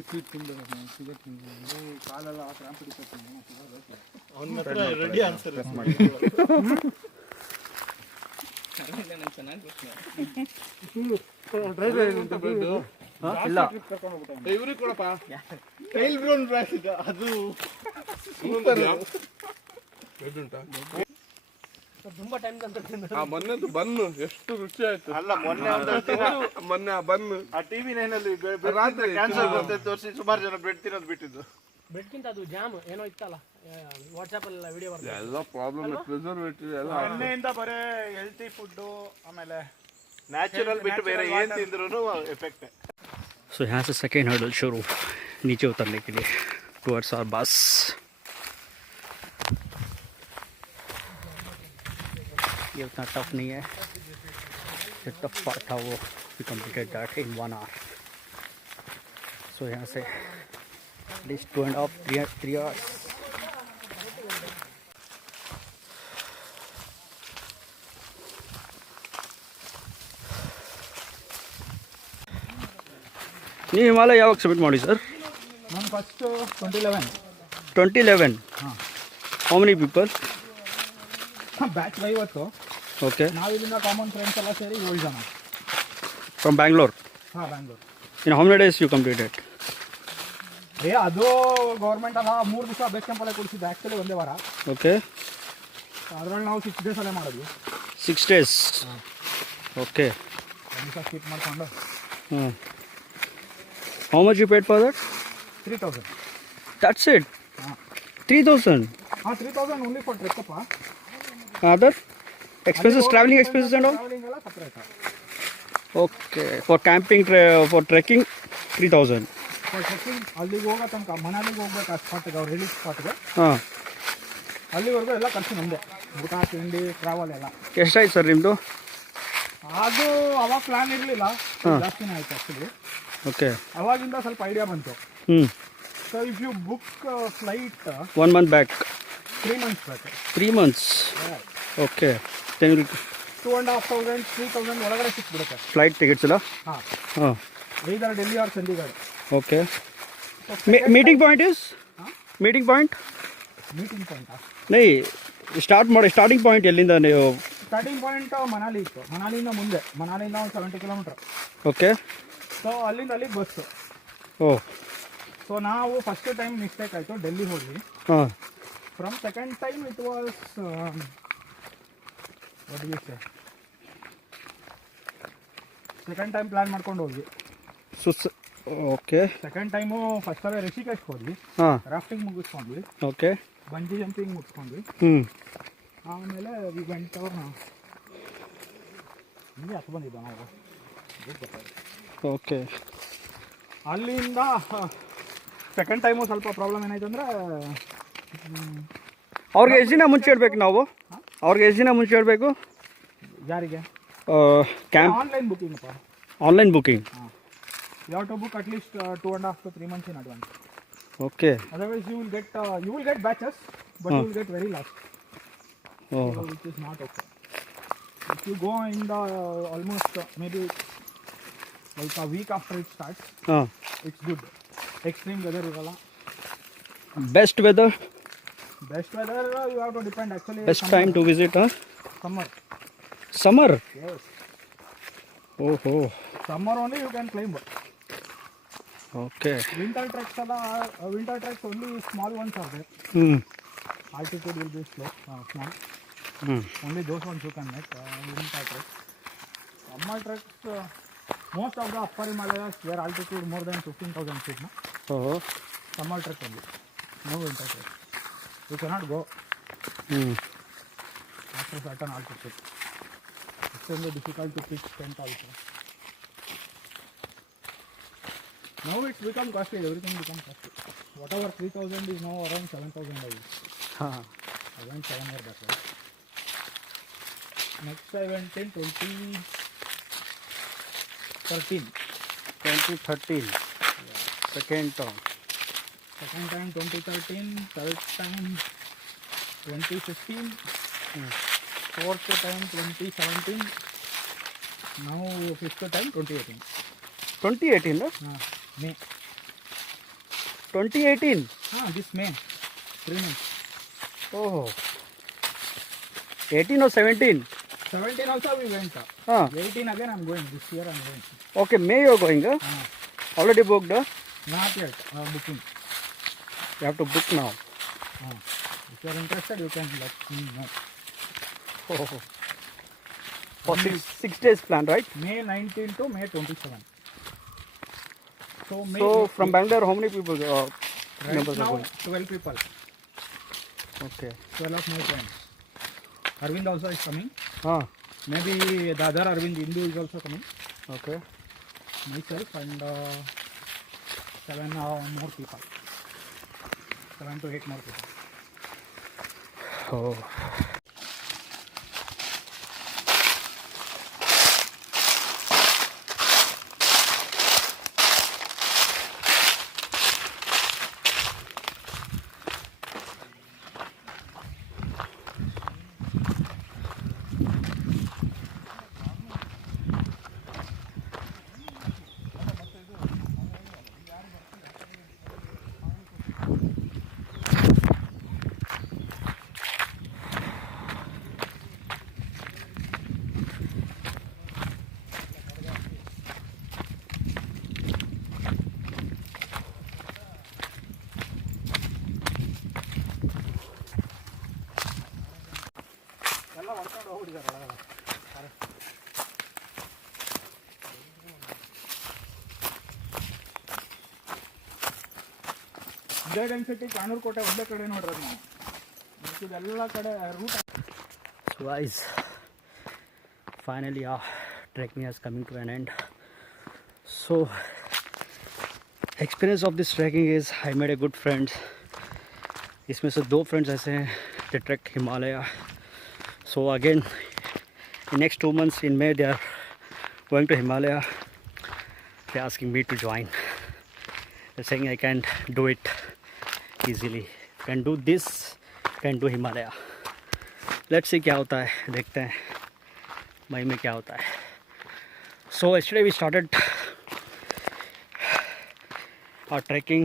ಸ್ವೀಟ್ ತಿಂದು ಶುಗರ್ ತಿಂದು ಕಾಲೆಲ್ಲ ಆ ಕ್ರಾಂಪ್ ಹಿಡಿತೈತೆ ಅವನ ಹತ್ರ ರೆಡಿ ಆನ್ಸರ್ ಡ್ರೈವರ್ ಏನಂತ ಬಂದು ಇಲ್ಲ ಇವ್ರಿಗೆ ಕೊಡಪ್ಪ ಟೈಲ್ ಬ್ರೌನ್ ಬ್ರಾಶ್ ಇದೆ ಅದು ತುಂಬಾ ಟೈಮ್ ಮೊನ್ನೆದು ಬನ್ನು ಎಷ್ಟು ರುಚಿ ಆಯ್ತು ಅಲ್ಲ ಮೊನ್ನೆ ಮೊನ್ನೆ ಆ ಬನ್ನು ಆ ಟಿವಿ ನೈನಲ್ಲಿ ರಾತ್ರಿ ಕ್ಯಾನ್ಸರ್ ಬರ್ತದೆ ತೋರಿಸಿ ಸುಮಾರು ಜನ ಬ್ರೆಡ್ ತಿನ್ನೋದು ಬಿಟ್ಟಿದ್ದು ಬೆಡ್ಗಿಂತ ಅದು ಜಾಮ್ ಏನೋ ಇತ್ತಲ್ಲ ವಾಟ್ಸಪ್ ಅಲ್ಲಿ ವಿಡಿಯೋ ಬರ್ತದೆ ಎಲ್ಲ ಪ್ರಾಬ್ಲಮ್ ಪ್ರಿಸರ್ವೇಟಿವ್ ಎಲ್ಲ ಎಣ್ಣೆಯಿಂದ ಬರೇ ಹೆಲ್ತಿ ಫುಡ್ಡು ಆಮೇಲೆ ನ್ಯಾಚುರಲ್ ಬಿಟ್ಟು ಬೇರೆ ಏನು ತಿಂದ್ರೂ ಎಫೆಕ್ಟ್ So यहाँ से सेकेंड हर्डल शुरू नीचे उतरने के लिए टुवर्ड्स आवर बस. ये उतना टफ नहीं है, जो टफ पार्ट था वो we completed that in 1 hour. So यहाँ से at least 2.5 3 hours. ನೀವು ಹಿಮಾಲಯ ಯಾವಾಗ ಸಬ್ಮಿಟ್ ಮಾಡಿ ಸರ್? ನಾನು first 2011 2011. How many people? Batch 50. Okay. ನಾವು ಇಲ್ಲಿಂದ ಕಾಮನ್ ಫ್ರೆಂಡ್ಸ್ ಎಲ್ಲ ಸೇರಿ 7 ಜನ. From Bangalore? ಹಾಂ, Bangalore. In how many days you completed? ಅದು ಗೌರ್ಮೆಂಟ್ ಅಲ್ಲ 3 ದಿವಸ ಬೇಸ್ ಕ್ಯಾಂಪಲ್ಲೇ ಕೊಡಿಸಿದ್ದು, ಆ್ಯಕ್ಚುಲಿ ಒಂದೇ ವಾರ. ಓಕೆ. ಅದರಲ್ಲಿ ನಾವು 6 ಡೇಸ್ ಅಲ್ಲೇ ಮಾಡಿದ್ವಿ. 6 days. ಓಕೆ. ಒಂದು ದಿವಸ ಸ್ಕಿಪ್ ಮಾಡಿಕೊಂಡು. ಹ್ಞೂ. How much you paid for that? 3000. That's it? 3000? ಹಾಂ, 3000 ಓನ್ಲಿ ಫಾರ್ ಟ್ರೆಕ್ ಅಪ್ಪ. Other expenses, traveling expenses and all? Travelling ಎಲ್ಲ separate. Okay. For camping, for trekking, 3000. For trekking ಅಲ್ಲಿಗೆ ಹೋಗೋ ತನಕ ಮನಾಲಿಗೆ ಹೋಗ್ಬೇಕು ಆ ಸ್ಪಾಟ್ಗೆ, ಅವ್ರು ರಿಲೀಸ್ ಸ್ಪಾಟ್ಗೆ. ಹಾಂ. ಅಲ್ಲಿವರೆಗೂ ಎಲ್ಲ ಖರ್ಚು ನಮ್ಮದೇ, ಊಟ ತಿಂಡಿ ಟ್ರಾವೆಲ್ ಎಲ್ಲ. ಎಷ್ಟಾಯ್ತು ಸರ್ ನಿಮ್ಮದು? ಅದು ಅವಾಗ ಪ್ಲ್ಯಾನ್ ಇರಲಿಲ್ಲ, ಜಾಸ್ತಿನೇ ಆಯಿತು ಆ್ಯಕ್ಚುಲಿ. ಓಕೆ. ಅವಾಗಿಂದ ಸ್ವಲ್ಪ ಐಡಿಯಾ ಬಂತು. ಹ್ಞೂ. So if you book flight 1 month back? 3 months back. 3 months? Okay. then you 2,500 3,000 ಒಳಗಡೆ ಸಿಕ್ಬಿಡುತ್ತೆ flight tickets ಎಲ್ಲ? ಹಾಂ. ಹಾಂ. either Delhi or Chandigarh. Okay. meeting point is? meeting point? Meeting ಪಾಯಿಂಟಾ? नहीं, ಸ್ಟಾರ್ಟಿಂಗ್ ಪಾಯಿಂಟ್ ಎಲ್ಲಿಂದ ನೀವು? ಸ್ಟಾರ್ಟಿಂಗ್ ಪಾಯಿಂಟ್ ಮನಾಲಿ ಇತ್ತು, ಮನಾಲಿಯಿಂದ ಮುಂದೆ, ಮನಾಲಿಯಿಂದ ಒಂದು 70 ಕಿಲೋಮೀಟ್ರ್. ಓಕೆ. ಸೊ ಅಲ್ಲಿಂದ ಅಲ್ಲಿಗೆ ಬಸ್ಸು. ಓಹ್. ಸೊ ನಾವು ಫಸ್ಟ್ ಟೈಮ್ ಮಿಸ್ಟೇಕ್ ಆಯಿತು, ಡೆಲ್ಲಿ ಹೋದ್ವಿ. ಹಾಂ. From second time it was second time plan ಮಾಡ್ಕೊಂಡು ಹೋದ್ವಿ. ಓಕೆ. ಸೆಕೆಂಡ್ ಟೈಮು ಫಸ್ಟಲ್ಲೇ ರಿಷಿಕೇಶ್ಗೆ ಹೋದ್ವಿ, ಹಾಂ. ರಾಫ್ಟಿಂಗ್ ಮುಗಿಸ್ಕೊಂಡ್ವಿ, ಓಕೆ. ಬಂಜಿ ಜಂಪಿಂಗ್ ಮುಗಿಸ್ಕೊಂಡ್ವಿ. ಹ್ಞೂ. ಆಮೇಲೆ ವಿ ವೆಂಟ್ ಹಿಂಗೆ ಹತ್ತು ಬಂದಿದ್ದ ನಾವು. ಓಕೆ. ಅಲ್ಲಿಂದ ಸೆಕೆಂಡ್ ಟೈಮು ಸ್ವಲ್ಪ ಪ್ರಾಬ್ಲಮ್ ಏನಾಯ್ತು ಅಂದರೆ, ಅವ್ರಿಗೆ ಎಷ್ಟು ದಿನ ಮುಂಚೆ ಇಡಬೇಕು ನಾವು? ಅವ್ರಿಗೆ ಎಷ್ಟು ದಿನ ಮುಂಚೆ ಇಡಬೇಕು? ಯಾರಿಗೆ? ಕ್ಯಾಂಪ್ ಆನ್ಲೈನ್ ಬುಕ್ಕಿಂಗ್ ಅಪ್ಪ. Online booking? ಹಾಂ. You have to book at least 2.5 to 3 months in advance. Okay. Otherwise, you will get batches, but you will get very last. Oh. So, which is not okay. If you go in the almost maybe like a week after it starts, it's good. Extreme weather irala. Best weather, Best weather you have to depend actually. best summer. time to visit, huh? Summer. Summer. Yes. Oh. Summer only you can climb. Okay. Winter treks only small ones are there. Hmm. Altitude will be slow, small. Only those ones you can make. Winter treks. Summer treks, most of the upper Himalayas where altitude more than 15,000 feet. No? Oh. Summer trek only. No winter trek. You cannot go after certain altitude. It's extremely difficult to pitch tent also. Now it's become costly, everything become costly. Whatever 3,000 is now around 7,000 I use. I went 7 years back. Right? Next I went in 2013. 2013. Second term. Second time 2013, third time 2015, fourth time 2017, now fifth time 2018. 2018, no? May. 2018. This May. 3 months. Oh. 18 or 17? 17 also we went. 18 again I'm going. This year I'm going. Okay, May you're going, huh? Already booked, huh? Not yet. Booking. You have to book now. If you are interested, you can let me know. Oh. For 6 days plan, right? May 19 to May 27. So, May So from Bangalore, how many people right members are now, going? 12 people. Okay. 12 of my friends. Arvind also is coming. Maybe The other Arvind Hindu is also coming. Okay. Myself and 7 more people. 7 to 8 more people. Oh. ಇದೇ ಡೆನ್ಸಿಟಿ ಕಾನೂರು ಕೋಟೆ ಒಂದೇ ಕಡೆ ನೋಡ್ರಿ ನಾವು ಇದೆಲ್ಲ ಕಡೆ root. So guys, finally our trekking is coming to an end. So experience of this trekking is I made a good friends. इसमें से 2 friends ऐसे हैं they trek Himalaya. So again in next 2 months in May they are going to Himalaya. They are asking me to join. They're saying I can't do it easily. Can do this, can do Himalaya. Let's see क्या होता है, देखते हैं मई में क्या होता है. So yesterday we started our trekking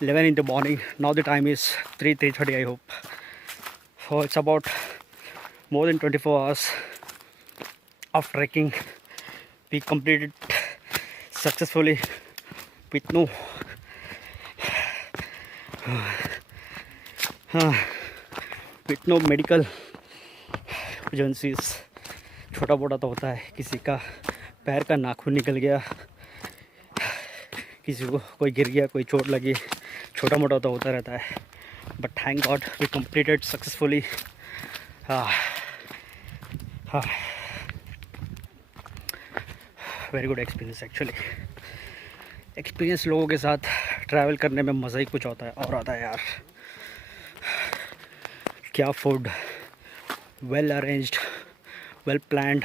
11 in the morning. Now the time is 3:30 I hope. So it's about more than 24 hours of trekking. We completed successfully with no with no medical emergencies. छोटा मोटा तो होता है, किसी का पैर का नाखून निकल गया, किसी को कोई गिर गया, कोई चोट लगी, छोटा मोटा तो होता रहता है. But thank God we completed successfully. Very good experience actually. Experience लोगों के साथ ट्रैवल करने में मज़ा ही कुछ होता है और आता है यार. क्या food, well arranged, well planned,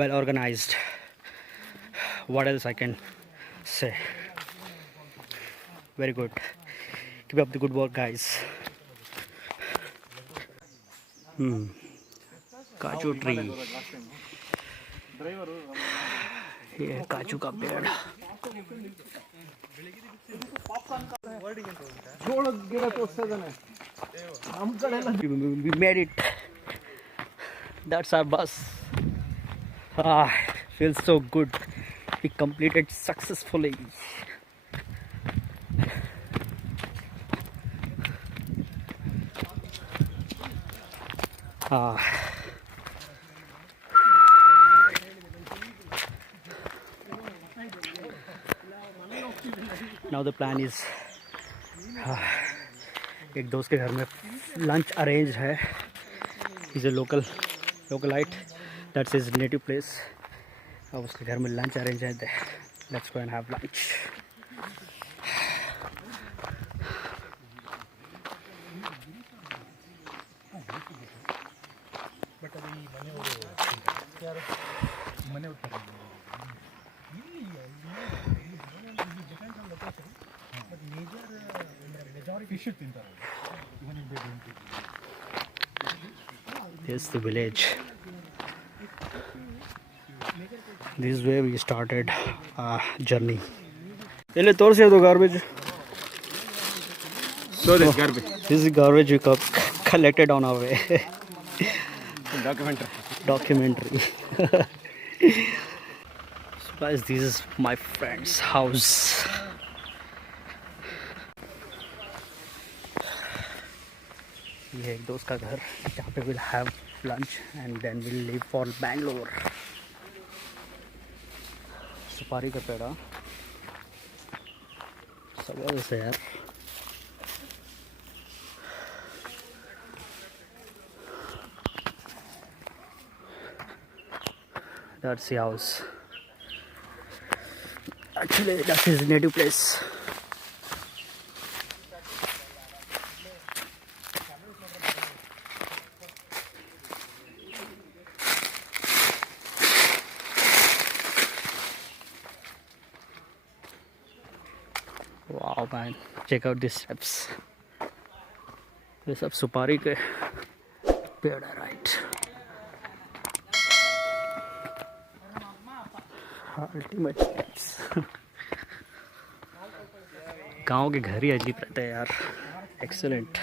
well organised. What else I can say. Very good. Keep up the good work, guys. काजू ट्री, ये काजू का पेड़. We made it. That's our bus. Feels so good. We completed successfully. Now the plan is एक दोस्त के घर में लंच अरेंज है. Is a localite, that's his native place. अब उसके घर में लंच अरेंज है. Let's go and have lunch. This is the village. This is where we started our journey. Ele torse do garbage. So this garbage. This is garbage we collected on our way. Documentary. So guys, this is my friend's house. ये एक दोस्त का घर, जहाँ पे will have lunch and then will leave for Bangalore. सुपारी का पेड़ा सगळं जैसे यार. That's the house. Actually, that's his native place. Wow man, check out these steps. ये सब सुपारी के पेड़ है, राइट. Ultimate steps. गांव के घर ही अजीब रहते हैं यार. एक्सेलेंट.